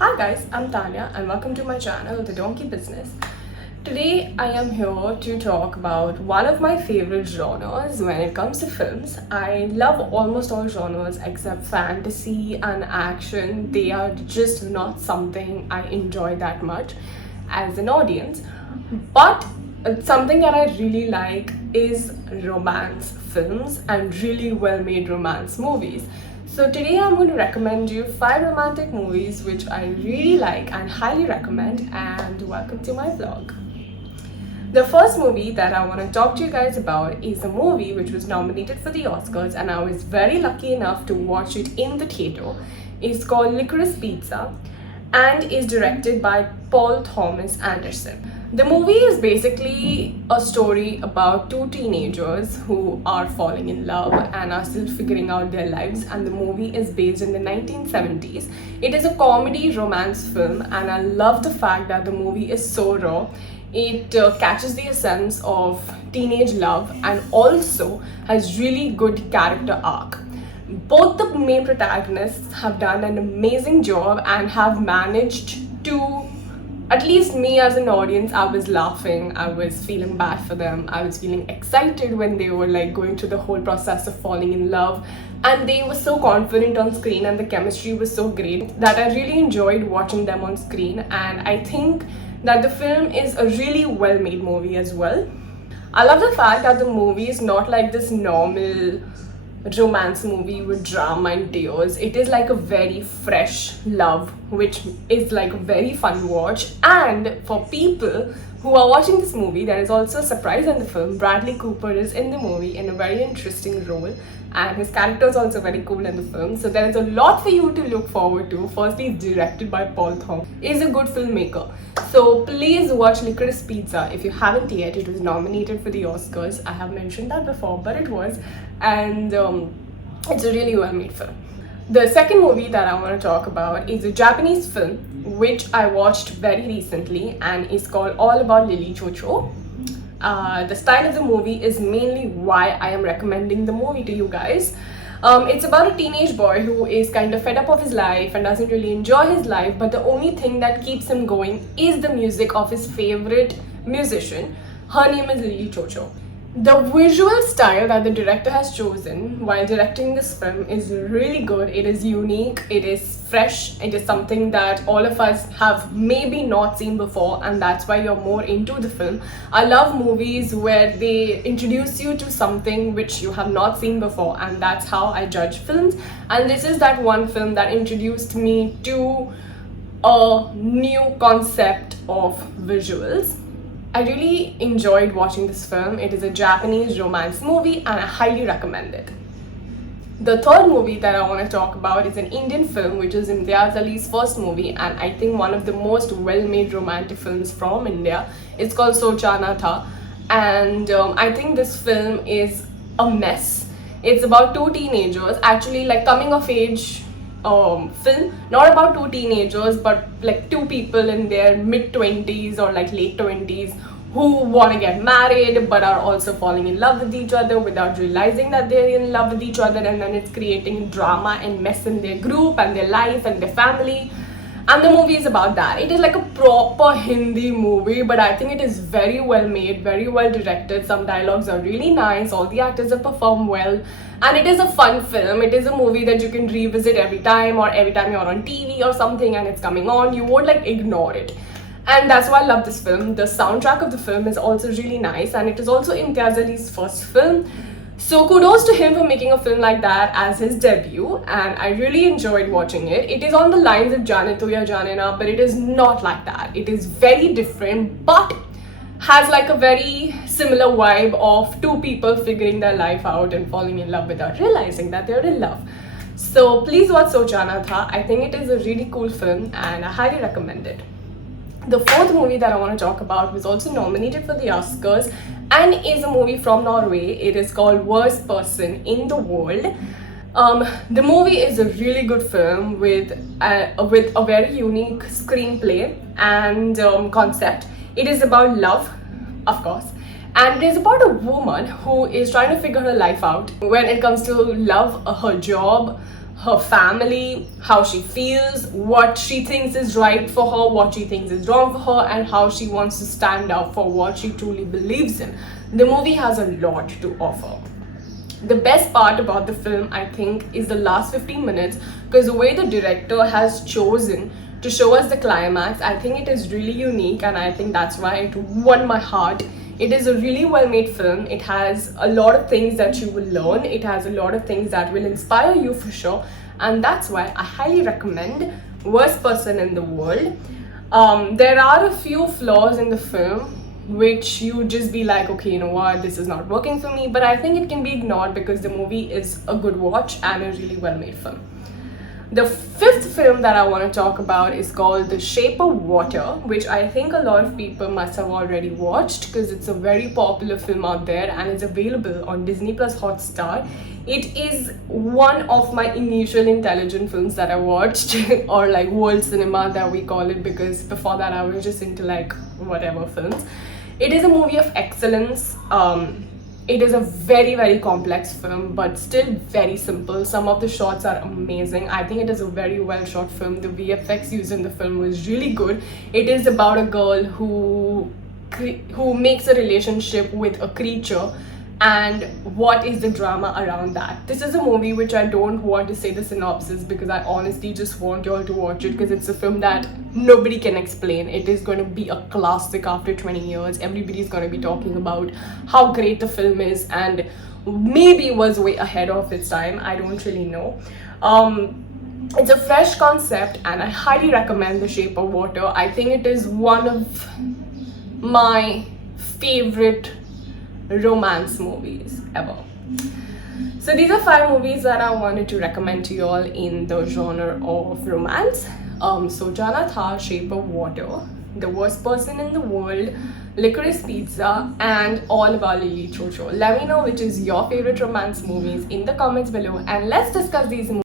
Hi guys, I'm Tanya and welcome to my channel, The Donkey Business. Today I am here to talk about one of my favorite genres when it comes to films. I love almost all genres except fantasy and action. They are just not something I enjoy that much as an audience. But something that I really like is romance films and really well made romance movies. So today I'm going to recommend you 5 romantic movies which I really like and highly recommend, and welcome to my vlog. The first movie that I want to talk to you guys about is a movie which was nominated for the Oscars and I was very lucky enough to watch it in the theater. It's called Licorice Pizza and is directed by Paul Thomas Anderson. The movie is basically a story about two teenagers who are falling in love and are still figuring out their lives, and the movie is based in the 1970s. It is a comedy romance film and I love the fact that the movie is so raw. It catches the essence of teenage love and also has really good character arc. Both the main protagonists have done an amazing job and have managed to, at least me as an audience, I was laughing, I was feeling bad for them, I was feeling excited when they were like going through the whole process of falling in love, and they were so confident on screen and the chemistry was so great that I really enjoyed watching them on screen. And I think that the film is a really well made movie as well. I love the fact that the movie is not like this normal romance movie with drama and tears. It is like a very fresh love which is like a very fun watch. And for people who are watching this movie, there is also a surprise in the film. Bradley Cooper is in the movie in a very interesting role and his character is also very cool in the film, so there is a lot for you to look forward to. Firstly, it's directed by Paul Thomas. He is a good filmmaker, so please watch Licorice Pizza if you haven't yet. It was nominated for the Oscars. I have mentioned that before, but it was, and it's a really well made film. The second movie that I want to talk about is a Japanese film which I watched very recently and is called All About Lily Chocho. The style of the movie is mainly why I am recommending the movie to you guys. It's about a teenage boy who is kind of fed up of his life and doesn't really enjoy his life, but the only thing that keeps him going is the music of his favorite musician. Her name is Lily Chocho. The visual style that the director has chosen while directing this film is really good. It is unique, it is fresh, it is something that all of us have maybe not seen before, and that's why you're more into the film. I love movies where they introduce you to something which you have not seen before, and that's how I judge films. And this is that one film that introduced me to a new concept of visuals. I really enjoyed watching this film. It is a Japanese romance movie and I highly recommend it. The third movie that I want to talk about is an Indian film which is Imtiaz Ali's first movie and I think one of the most well-made romantic films from India. It's called Socha Natha, and I think this film is a mess. It's about two teenagers, actually like coming of age film, not about two teenagers but like two people in their mid-20s or like late 20s who want to get married but are also falling in love with each other without realizing that they're in love with each other, and then it's creating drama and mess in their group and their life and their family. And the movie is about that. It is like a proper Hindi movie, but I think it is very well made, very well directed. Some dialogues are really nice, all the actors have performed well, and it is a fun film. It is a movie that you can revisit every time, or every time you're on TV or something and it's coming on, you won't like ignore it. And that's why I love this film. The soundtrack of the film is also really nice, and it is also Imtiaz Ali's first film. So kudos to him for making a film like that as his debut, and I really enjoyed watching it. It is on the lines of Jaane To Ya Jaane Na, but it is not like that. It is very different, but has like a very similar vibe of two people figuring their life out and falling in love without realizing that they're in love. So please watch Socha Natha. I think it is a really cool film and I highly recommend it. The fourth movie that I want to talk about was also nominated for the Oscars and is a movie from Norway. It is called Worst Person in the World. The movie is a really good film with a very unique screenplay and concept. It is about love, of course, and it is about a woman who is trying to figure her life out when it comes to love, her job, her family, how she feels, what she thinks is right for her, what she thinks is wrong for her, and how she wants to stand up for what she truly believes in. The movie has a lot to offer. The best part about the film, I think, is the last 15 minutes, because the way the director has chosen to show us the climax, I think it is really unique, and I think that's why it won my heart. It is a really well made film. It has a lot of things that you will learn. It has a lot of things that will inspire you for sure, and that's why I highly recommend Worst Person in the World. There are a few flaws in the film which you just be like, okay, you know what, this is not working for me, but I think it can be ignored because the movie is a good watch and a really well made film. The fifth film that I want to talk about is called The Shape of Water, which I think a lot of people must have already watched because it's a very popular film out there and it's available on Disney Plus Hotstar. It is one of my initial intelligent films that I watched, or like world cinema that we call it, because before that I was just into like whatever films. It is a movie of excellence. It is a very complex film, but still very simple. Some of the shots are amazing. I think it is a very well shot film. The VFX used in the film was really good. It is about a girl who makes a relationship with a creature, and what is the drama around that. This is a movie which I don't want to say the synopsis because I honestly just want you all to watch it, because it's a film that nobody can explain. It is going to be a classic after 20 years. Everybody's going to be talking about how great the film is, and maybe was way ahead of its time. I don't really know. It's a fresh concept and I highly recommend The Shape of Water. I think it is one of my favorite romance movies ever. So these are 5 movies that I wanted to recommend to you all in the genre of romance. Socha Natha, Shape of Water, The Worst Person in the World, Licorice Pizza, and All About Lily Chocho. Let me know which is your favorite romance movies in the comments below, and let's discuss these movies